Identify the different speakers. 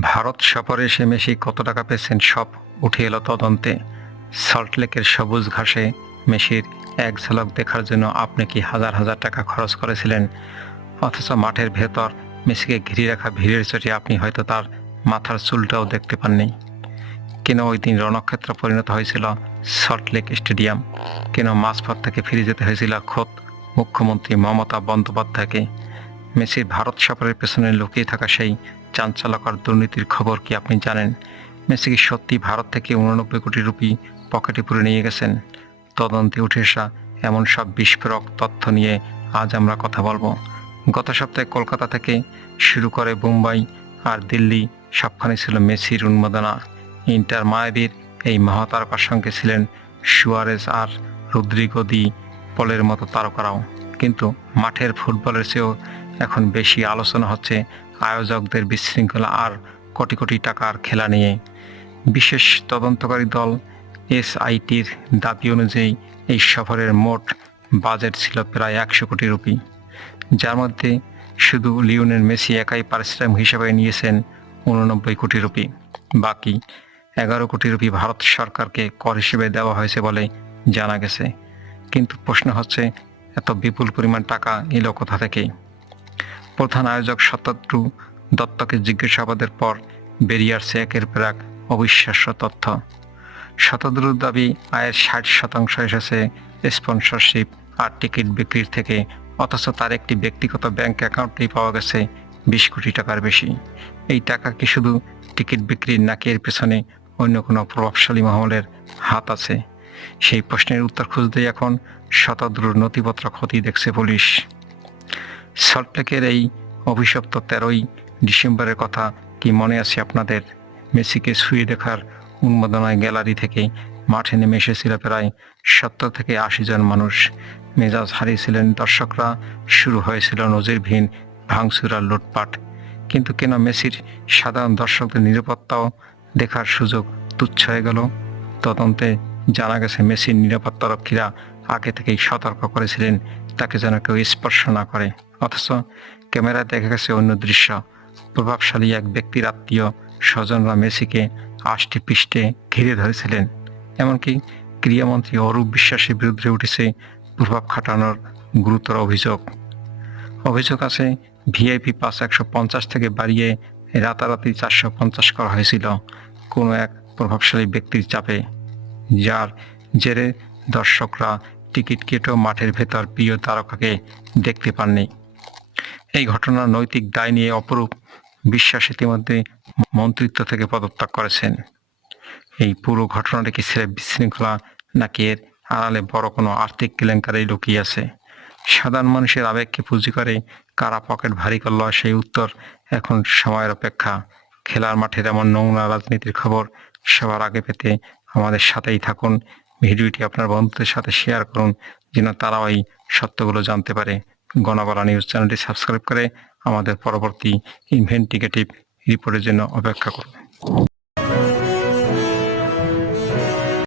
Speaker 1: ভারত সফরে এসে মেসি কত টাকা পেয়েছেন সব উঠে এলো তদন্তে। সল্টলেকের সবুজ ঘাসে মেসির এক ঝলক দেখার জন্য আপনি কি হাজার হাজার টাকা খরচ করেছিলেন? অথচ মাঠের ভেতর মেসিকে ঘিরে রাখা ভিড়ের চোটে আপনি হয়তো তার মাথার চুলটাও দেখতে পাননি। কেন ওই দিন রণক্ষেত্র পরিণত হয়েছিল সল্টলেক স্টেডিয়াম? কেন মাঝপথ থেকে ফিরে যেতে হয়েছিল খোদ মুখ্যমন্ত্রী মমতা বন্দ্যোপাধ্যায়কে? মেসির ভারত সফরের পেছনে লুকিয়ে থাকা সেই চাঞ্চল্যকর দুর্নীতির খবর কি আপনি জানেন? মেসি কি সত্যি ভারত থেকে উননব্বই কোটি রুপি পকেটে পুরে নিয়ে গেছেন? তদন্তে উঠে আসা এমন সব বিস্ফোরক তথ্য নিয়ে আজ আমরা কথা বলব। গত সপ্তাহে কলকাতা থেকে শুরু করে মুম্বাই আর দিল্লি সবখানে ছিল মেসির উন্মাদনা। ইন্টার মায়াবীর এই মহাতারকার সঙ্গে ছিলেন সুয়ারেজ আর রুদ্রিগো দি পলের মতো তারকারাও। কিন্তু মাঠের ফুটবলের চেয়েও এখন বেশি আলোচনা হচ্ছে আয়োজকদের বিশৃঙ্খলা আর কোটি কোটি টাকার খেলা নিয়ে। বিশেষ তদন্তকারী দল এসআইটির দাবি অনুযায়ী এই সফরের মোট বাজেট ছিল প্রায় একশো কোটি রুপি। যার মধ্যে শুধু লিওনেল মেসি একাই পারিশ্রমিক হিসাবে নিয়েছেন উননব্বই কোটি রুপি। বাকি এগারো কোটি রুপি ভারত সরকারকে কর হিসেবে দেওয়া হয়েছে বলে জানা গেছে। কিন্তু প্রশ্ন হচ্ছে, এত বিপুল পরিমাণ টাকা এলো কোথা থেকে? প্রধান আয়োজক শতাদ্রু দত্তকে জিজ্ঞাসাবাদের পর বেরিয়ে আসছে একের পর এক অবিশ্বাস্য তথ্য। শতাদ্রুর দাবি, আয়ের ষাট শতাংশ এসেছে স্পন্সরশিপ আর টিকিট বিক্রির থেকে, অথচ তার একটি ব্যক্তিগত ব্যাংক অ্যাকাউন্টেই পাওয়া গেছে বিশ কোটি টাকার বেশি। এই টাকা কি শুধু টিকিট বিক্রির নাকি এর পেছনে অন্য কোনো প্রভাবশালী মহলের হাত আছে? সেই প্রশ্নের উত্তর খুঁজতেই এখন শতাদ্রুর নথিপত্র ক্ষতি দেখছে পুলিশ। সল্টলেকের এই অভিশপ্ত তেরোই ডিসেম্বরের কথা কি মনে আছে আপনাদের? মেসিকে শুয়ে দেখার উন্মাদনায় গ্যালারি থেকে মাঠে নেমে এসেছিল প্রায় সত্তর থেকে আশি জন মানুষ। মেজাজ হারিয়েছিলেন দর্শকরা। শুরু হয়েছিল নজিরবিহীন ভাঙচুর লুটপাট। কিন্তু কেন মেসির সাধারণ দর্শকদের নিরাপত্তাও দেখার সুযোগ তুচ্ছ হয়ে গেল? তদন্তে জানা গেছে, মেসির নিরাপত্তারক্ষীরা আগে থেকেই সতর্ক করেছিলেন, তাকে যেন কেউ স্পর্শ না করে। অথচ ক্যামেরায় দেখা গেছে অন্য দৃশ্য। প্রভাবশালী এক ব্যক্তির আত্মীয় স্বজনরা মেসিকে আষ্টে পৃষ্ঠে ঘিরে ধরেছিলেন। এমনকি ক্রীড়ামন্ত্রী অরূপ বিশ্বাসের বিরুদ্ধে উঠেছে প্রভাব খাটানোর গুরুতর অভিযোগ। অভিযোগ আছে, ভিআইপি পাস একশো পঞ্চাশ থেকে বাড়িয়ে রাতারাতি চারশো পঞ্চাশ করা হয়েছিল কোনো এক প্রভাবশালী ব্যক্তির চাপে। যার জেরে দর্শকরা টিকিট কেটেও মাঠের ভেতর প্রিয় তারকাকে দেখতে পাননি। এই ঘটনার নৈতিক দায় নিয়ে অপরূপ বিশ্বাস ইতিমধ্যে মন্ত্রিত্ব থেকে পদত্যাগ করেছেন। এই পুরো ঘটনাটি কি ছেড়ে বিশৃঙ্খলা নাকি এর আড়ালে বড় কোনো আর্থিক কেলেঙ্কারি লুকিয়ে আছে? সাধারণ মানুষের আবেগকে পুঁজি করে কারা পকেট ভারী করল, সেই উত্তর এখন সময়ের অপেক্ষা। খেলার মাঠের এমন নোংরা রাজনীতির খবর সবার আগে পেতে আমাদের সাথেই থাকুন। ভিডিওটি আপনার বন্ধুদের সাথে শেয়ার করুন, যেন তারাও এই সত্যগুলো জানতে পারে। গণবালা নিউজ চ্যানেলটি সাবস্ক্রাইব করে আমাদের পরবর্তী ইনভেন্টিগেটিভ রিপোর্টের জন্য অপেক্ষা করুন।